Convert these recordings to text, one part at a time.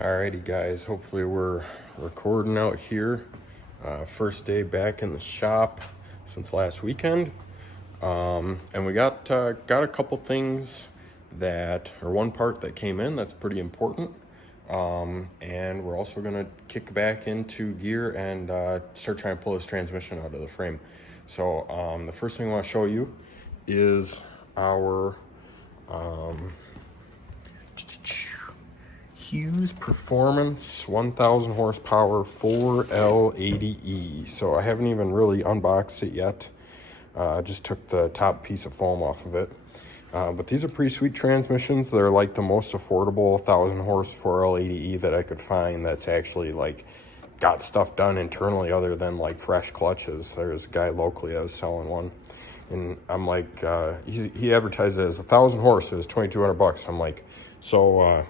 Alrighty guys, hopefully we're recording out here. First day back in the shop since last weekend. And we got a couple things or one part that came in that's pretty important. And we're also gonna kick back into gear and start trying to pull this transmission out of the frame. So the first thing I wanna show you is our Hughes Performance 1000 horsepower 4L80E. So I haven't even really unboxed it yet. I just took the top piece of foam off of it. But these are pretty sweet transmissions. They're like the most affordable 1000 horse 4L80E that I could find that's actually like got stuff done internally other than like fresh clutches. There's a guy locally that was selling one. And I'm like, he advertised it as 1000 horse. It was $2,200. I'm like, so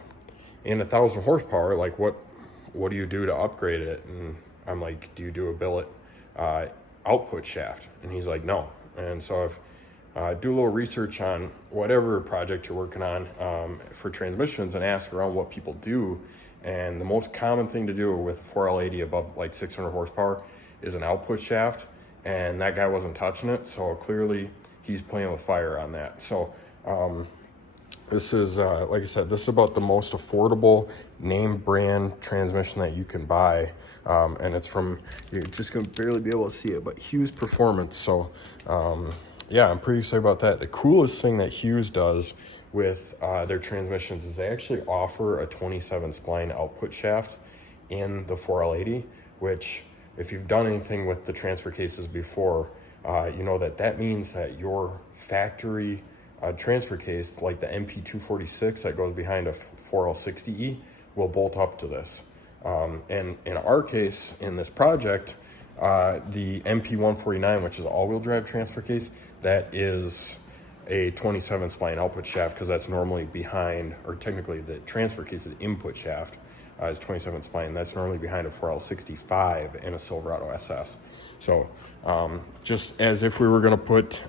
in 1000 horsepower, like what do you do to upgrade it? And I'm like, do you do a billet output shaft? And he's like, no. And so I've do a little research on whatever project you're working on for transmissions and ask around what people do. And the most common thing to do with a 4L80 above like 600 horsepower is an output shaft. And that guy wasn't touching it. So clearly he's playing with fire on that. So this is, like I said, this is about the most affordable name brand transmission that you can buy. And it's from, you're just gonna barely be able to see it, but Hughes Performance. So yeah, I'm pretty excited about that. The coolest thing that Hughes does with their transmissions is they actually offer a 27 spline output shaft in the 4L80, which if you've done anything with the transfer cases before, you know that means that your factory transfer case, like the MP246 that goes behind a 4L60E, will bolt up to this. And in our case, in this project, the MP149, which is all-wheel drive transfer case, that is a 27 spline output shaft because that's normally behind, or technically the transfer case's input shaft is 27 spline. That's normally behind a 4L65 in a Silverado SS. So just as if we were going to put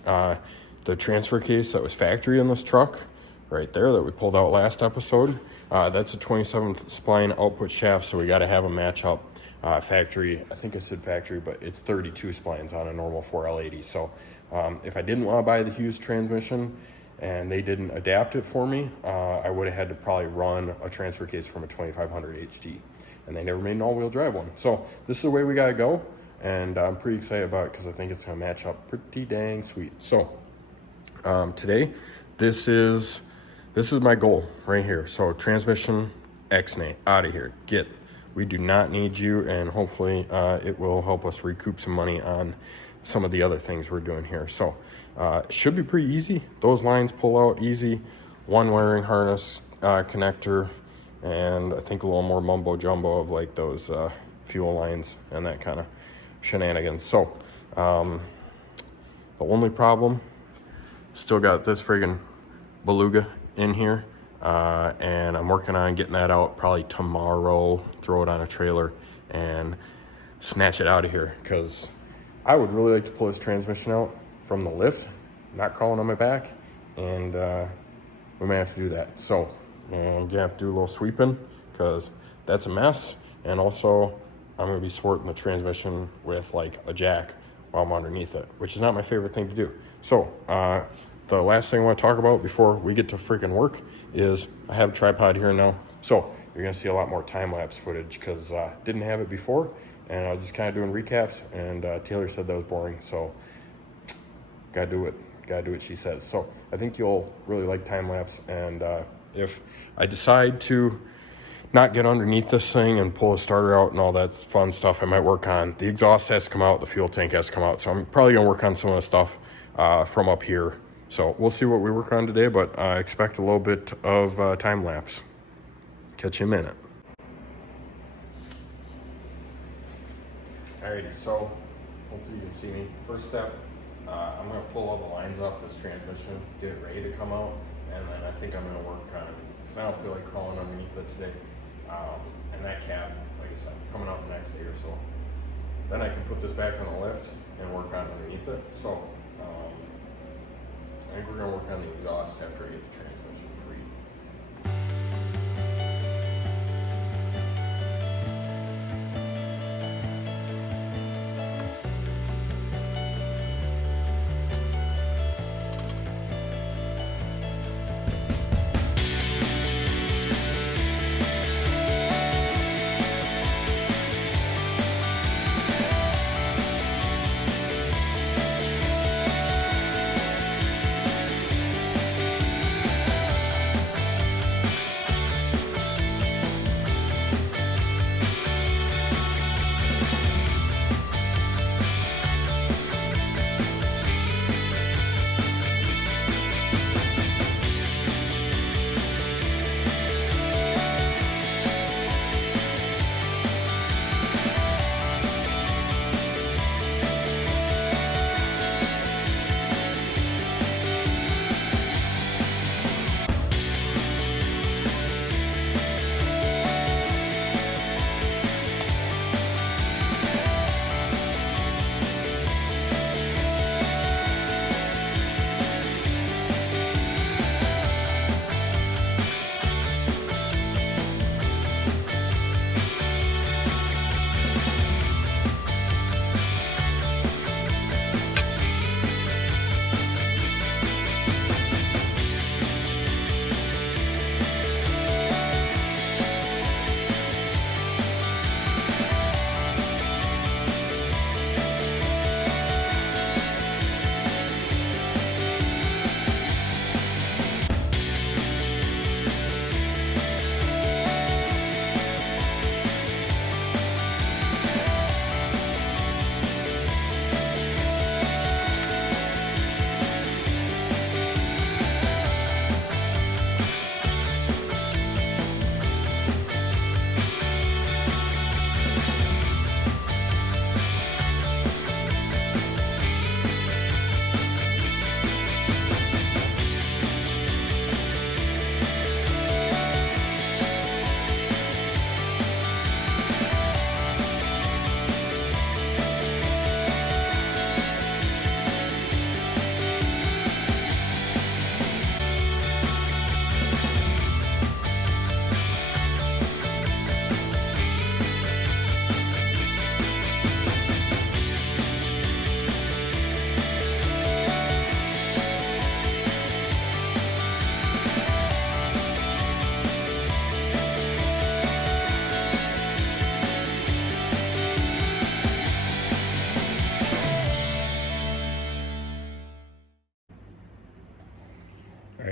the transfer case that was factory in this truck right there that we pulled out last episode, that's a 27 spline output shaft, so we got to have a match up factory. I think I said factory, but it's 32 splines on a normal 4L80. So if I didn't want to buy the Hughes transmission and they didn't adapt it for me, I would have had to probably run a transfer case from a 2500 HT, and they never made an all-wheel drive one. So this is the way we got to go, and I'm pretty excited about it because I think it's going to match up pretty dang sweet. So today, this is my goal right here. So transmission X-nay out of here. We do not need you, and hopefully it will help us recoup some money on some of the other things we're doing here. So it should be pretty easy. Those lines pull out easy. One wiring harness connector, and I think a little more mumbo jumbo of like those fuel lines and that kind of shenanigans. So the only problem, still got this friggin' beluga in here, and I'm working on getting that out probably tomorrow, throw it on a trailer and snatch it out of here, because I would really like to pull this transmission out from the lift, not crawling on my back, and we may have to do that. So I'm gonna have to do a little sweeping because that's a mess, and also I'm gonna be supporting the transmission with like a jack while I'm underneath it, which is not my favorite thing to do. So the last thing I want to talk about before we get to freaking work is I have a tripod here now. So you're going to see a lot more time-lapse footage because didn't have it before, and I was just kind of doing recaps, and Taylor said that was boring. So gotta do what she says. So I think you'll really like time-lapse, and if I decide to not get underneath this thing and pull a starter out and all that fun stuff, I might work on the exhaust has to come out, the fuel tank has to come out. So I'm probably gonna work on some of the stuff from up here. So we'll see what we work on today, but I expect a little bit of time lapse. Catch you in a minute. Alrighty, so hopefully you can see me. First step, I'm gonna pull all the lines off this transmission, get it ready to come out, and then I think I'm gonna work on, because I don't feel like crawling underneath it today. And that cab, like I said, coming out the next day or so. Then I can put this back on the lift and work on underneath it. So I think we're gonna work on the exhaust after I get the transmission free.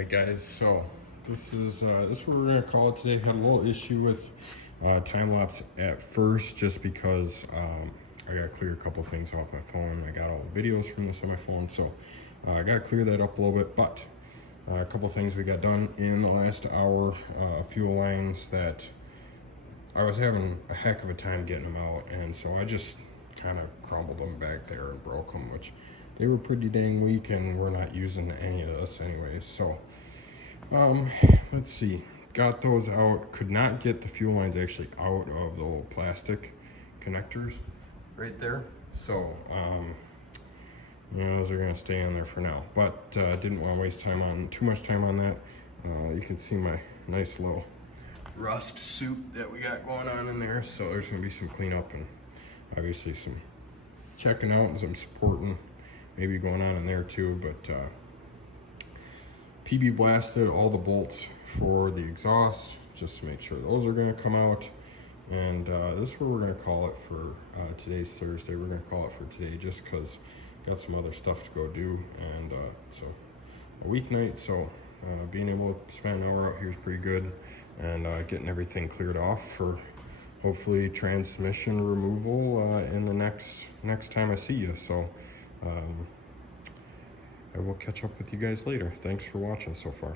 Alright guys, so this is what we're gonna call it today. Had a little issue with time lapse at first, just because I gotta clear a couple things off my phone. I got all the videos from this on my phone, so I gotta clear that up a little bit. But a couple things we got done in the last hour. Fuel lines that I was having a heck of a time getting them out, and so I just kind of crumbled them back there and broke them, which they were pretty dang weak, and we're not using any of this anyways. So let's see, got those out. Could not get the fuel lines actually out of the little plastic connectors right there, so you know, those are gonna stay in there for now. But didn't want to waste too much time on that. You can see my nice little rust soup that we got going on in there, so there's gonna be some cleanup and obviously some checking out and some supporting maybe going on in there too. But PB blasted all the bolts for the exhaust just to make sure those are going to come out, and this is what we're going to call it for today's Thursday. We're going to call it for today just because got some other stuff to go do, and so a weeknight, so being able to spend an hour out here is pretty good, and getting everything cleared off for hopefully transmission removal in the next time I see you. So I will catch up with you guys later. Thanks for watching so far.